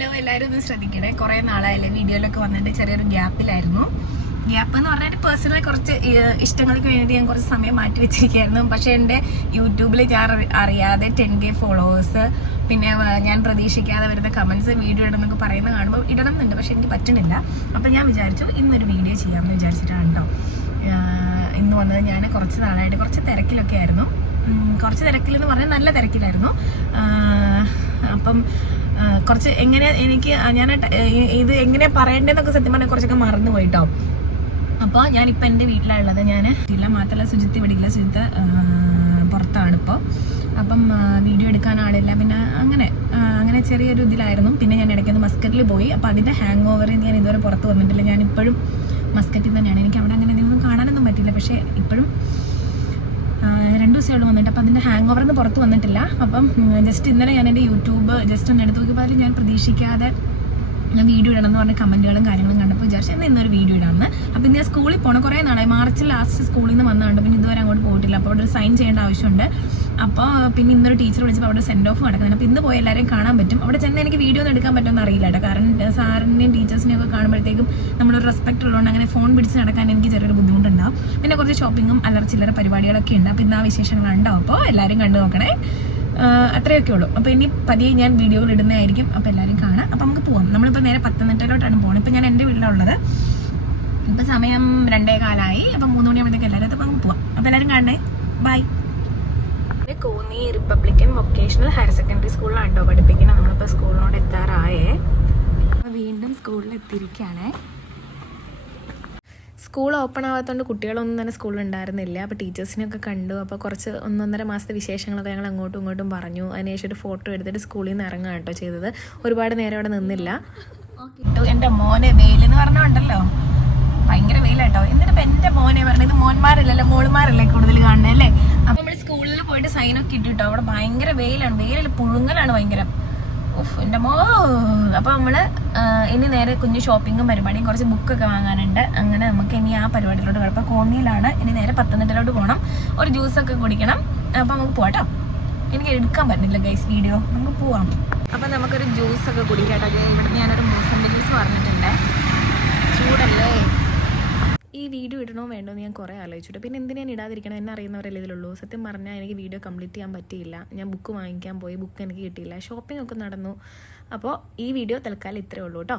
Hello എല്ലാവരും ഒന്ന് ശ്രദ്ധിക്കണേ. കുറേ നാളായാലും വീഡിയോയിലൊക്കെ വന്നിട്ട് ചെറിയൊരു ഗ്യാപ്പിലായിരുന്നു. ഗ്യാപ്പ് എന്ന് പറഞ്ഞാൽ പേഴ്സണൽ കുറച്ച് ഇഷ്ടങ്ങൾക്ക് വേണ്ടി ഞാൻ കുറച്ച് സമയം മാറ്റി വെച്ചിരിക്കുകയായിരുന്നു. പക്ഷേ എന്റെ യൂട്യൂബിൽ ഞാൻ അറി- അറിയാതെ ടെൻ കെ ഫോളോവേഴ്സ് പിന്നെ ഞാൻ പ്രതീക്ഷിക്കാതെ വരുന്ന കമൻസ് വീഡിയോ ഇടണമെന്നൊക്കെ പറയുന്നത് കാണുമ്പോൾ ഇടണം എന്നുണ്ട് പക്ഷേ എനിക്ക് പറ്റണില്ല അപ്പം ഞാൻ വിചാരിച്ചു ഇന്നൊരു വീഡിയോ ചെയ്യാമെന്ന് വിചാരിച്ചിട്ടാണ് കേട്ടോ ഇന്ന് വന്നത് ഞാൻ കുറച്ച് നാളായിട്ട് കുറച്ച് തിരക്കിലൊക്കെ ആയിരുന്നു. കുറച്ച് തിരക്കിലെന്ന് പറഞ്ഞാൽ നല്ല തിരക്കിലായിരുന്നു. അപ്പം കുറച്ച് എങ്ങനെ എനിക്ക് ഞാൻ ഇത് എങ്ങനെ പറയേണ്ടതെന്നൊക്കെ സത്യം പറഞ്ഞാൽ കുറച്ചൊക്കെ മറന്നു പോയിട്ടോ. അപ്പോൾ ഞാനിപ്പോൾ എന്റെ വീട്ടിലുള്ളത് ഞാൻ ഇല്ല മാത്രമല്ല സുജിത്ത് ഇവിടെ ഇല്ല. സുജിത്ത് പുറത്താണ് ഇപ്പോൾ അപ്പം വീഡിയോ എടുക്കാൻ ആളില്ല. പിന്നെ അങ്ങനെ അങ്ങനെ ചെറിയൊരു ഇതിലായിരുന്നു. പിന്നെ ഞാൻ ഇടയ്ക്കൊന്ന് മസ്കറ്റിൽ പോയി. അപ്പോൾ അതിന്റെ ഹാങ് ഓവർ ഞാൻ ഇതുവരെ പുറത്ത് വന്നിട്ടില്ല. ഞാനിപ്പോഴും മസ്കറ്റിൽ തന്നെയാണ്. എനിക്ക് അവിടെ അങ്ങനെ എന്തെങ്കിലും കാണാനൊന്നും പറ്റില്ല പക്ഷേ ഇപ്പോഴും രണ്ട് ദിവസമേ വന്നിട്ട്. അപ്പം അതിന്റെ ഹാങ് ഓവറിന് പുറത്ത് വന്നിട്ടില്ല. അപ്പം ജസ്റ്റ് ഇന്നലെ ഞാൻ എന്റെ യൂട്യൂബ് ജസ്റ്റ് ഒന്ന് എടുത്ത് നോക്കിയപ്പോൾ അതിൽ ഞാൻ പ്രതീക്ഷിക്കാതെ വീഡിയോ ഇടണം എന്ന് പറഞ്ഞ കമന്റുകളും കാര്യങ്ങളും കണ്ടപ്പോൾ വിചാരിച്ചു എന്നാൽ ഇന്നൊരു വീഡിയോ ഇടാമെന്ന് അപ്പം ഇന്ന് ഞാൻ സ്കൂളിൽ പോകണം കുറേ നാളായി. മാർച്ചിൽ ലാസ്റ്റ് സ്കൂളിൽ നിന്ന് വന്നതുകൊണ്ട് പിന്നെ ഇതുവരെ പോയിട്ടില്ല അപ്പോൾ അവിടെ ഒരു സൈൻ ചെയ്യേണ്ട ആവശ്യമുണ്ട്. അപ്പോൾ പിന്നെ ഇന്നൊരു ടീച്ചർ വിളിച്ചപ്പോൾ അവിടെ സെൻഡ് ഓഫ് നടക്കുന്നുണ്ട്. അപ്പോൾ ഇന്ന് പോയി എല്ലാവരെയും കാണാൻ പറ്റും. അവിടെ ചെന്ന് എനിക്ക് വീഡിയോ ഒന്നും എടുക്കാൻ പറ്റുമെന്ന് അറിയില്ല കേട്ടോ. കാരണം സാറിനെയും ടീച്ചേഴ്സിനെയും ഒക്കെ കാണുമ്പോഴത്തേക്കും നമ്മളൊരു റെസ്പെക്ട് ഉള്ളതുകൊണ്ട് അങ്ങനെ ഫോൺ പിടിച്ച് നടക്കാൻ എനിക്ക് ചെറിയൊരു ബുദ്ധിമുട്ടുണ്ടാവും. പിന്നെ കുറച്ച് ഷോപ്പിങ്ങും അല്ലറ ചില്ലറ പരിപാടികളൊക്കെ ഉണ്ട്. അപ്പോൾ ഇന്ന് ആ വിശേഷങ്ങളുണ്ടാവും അപ്പോൾ എല്ലാവരും കണ്ടു നോക്കണേ. അത്രയൊക്കെ ഉള്ളൂ. അപ്പോൾ ഇനി പതിയെ ഞാൻ വീഡിയോകൾ ഇടുന്നതായിരിക്കും. അപ്പോൾ എല്ലാവരും കാണാം. അപ്പോൾ നമുക്ക് പോകാം നമ്മളിപ്പോൾ നേരെ പത്തനംതിട്ടയിലോട്ടാണ് പോകുന്നത് ഇപ്പോൾ ഞാൻ എന്റെ വീട്ടിലുള്ളത് സമയം രണ്ടേ കാലായി. അപ്പം മൂന്ന് മണിയാകുമ്പോഴത്തേക്ക് എല്ലാവരും എല്ലാരും നമുക്ക് പോവാം. അപ്പോൾ എല്ലാരും കാണണേ bye Konni republican vocational higher secondary സ്കൂളിലാണ് കേട്ടോ പഠിപ്പിക്കുന്നത്. നമ്മളിപ്പോൾ സ്കൂളിനോട് എത്താറായേ. അപ്പോൾ വീണ്ടും സ്കൂളിൽ എത്തിയിരിക്കുകയാണേ. സ്കൂൾ ഓപ്പൺ ആവാത്തതുകൊണ്ട് കുട്ടികളൊന്നും തന്നെ സ്കൂളിൽ ഉണ്ടായിരുന്നില്ല. അപ്പോൾ ടീച്ചേഴ്സിനെയൊക്കെ കണ്ടു. അപ്പോൾ കുറച്ച് ഒന്നൊന്നര മാസത്തെ വിശേഷങ്ങളൊക്കെ ഞങ്ങൾ അങ്ങോട്ടും ഇങ്ങോട്ടും പറഞ്ഞു. അതിനുശേഷം ഒരു ഫോട്ടോ എടുത്തിട്ട് സ്കൂളിൽ നിന്ന് ഇറങ്ങുക കേട്ടോ ചെയ്തത്. ഒരുപാട് നേരം അവിടെ നിന്നില്ല. എന്റെ മോനെ വെയിലെന്ന് പറഞ്ഞുണ്ടല്ലോ. ഭയങ്കര വെയിലാട്ടോ. എന്നിട്ട് എന്റെ മോനെ പറഞ്ഞത് ഇത് മോന്മാരല്ലല്ലോ മോളുമാരല്ലേ കൂടുതൽ കാണുന്നത് അല്ലേ? അപ്പോൾ നമ്മൾ സ്കൂളിൽ പോയിട്ട് സൈനൊക്കെ ഇട്ടിട്ടോ. അവിടെ ഭയങ്കര വെയിലാണ്. വെയിലിൽ പുഴുങ്ങലാണ് ഭയങ്കര. ഉഫ് എന്റെ മോ. അപ്പോൾ നമ്മൾ ഇനി നേരെ കുഞ്ഞു ഷോപ്പിങ്ങും പരിപാടിയും കുറച്ച് ബുക്കൊക്കെ വാങ്ങാനുണ്ട്. അങ്ങനെ നമുക്ക് ഇനി ആ പരിപാടിയിലോട്ട് കിടപ്പം കോന്നിയിലാണ്. ഇനി നേരെ പത്തനംതിട്ടയിലോട്ട് പോകണം. ഒരു ജ്യൂസൊക്കെ കുടിക്കണം. അപ്പോൾ നമുക്ക് പോട്ടോ എനിക്ക് എടുക്കാൻ പറ്റുന്നില്ല ഗൈസ് വീഡിയോ നമുക്ക് പോവാം. അപ്പം നമുക്കൊരു ജ്യൂസൊക്കെ കുടിക്കാം കേട്ടോ ഇവിടെ ഞാനൊരു മൂസന്റെ ഈ വീഡിയോ ഇടണോ വേണ്ടോ എന്ന് ഞാൻ കുറേ ആലോചിച്ചിട്ട് പിന്നെ എന്തിനാ ഞാൻ ഇടാതിരിക്കണം? എന്നെ അറിയുന്നവരല്ലേ ഇതിലുള്ളൂ. സത്യം പറഞ്ഞാൽ എനിക്ക് വീഡിയോ കംപ്ലീറ്റ് ചെയ്യാൻ പറ്റിയില്ല. ഞാൻ ബുക്ക് വാങ്ങിക്കാൻ പോയി. ബുക്ക് എനിക്ക് കിട്ടിയില്ല. ഷോപ്പിംഗ് ഒക്കെ നടന്നു. അപ്പോൾ ഈ വീഡിയോ തൽക്കാലം ഇത്രയേ ഉള്ളൂ കേട്ടോ.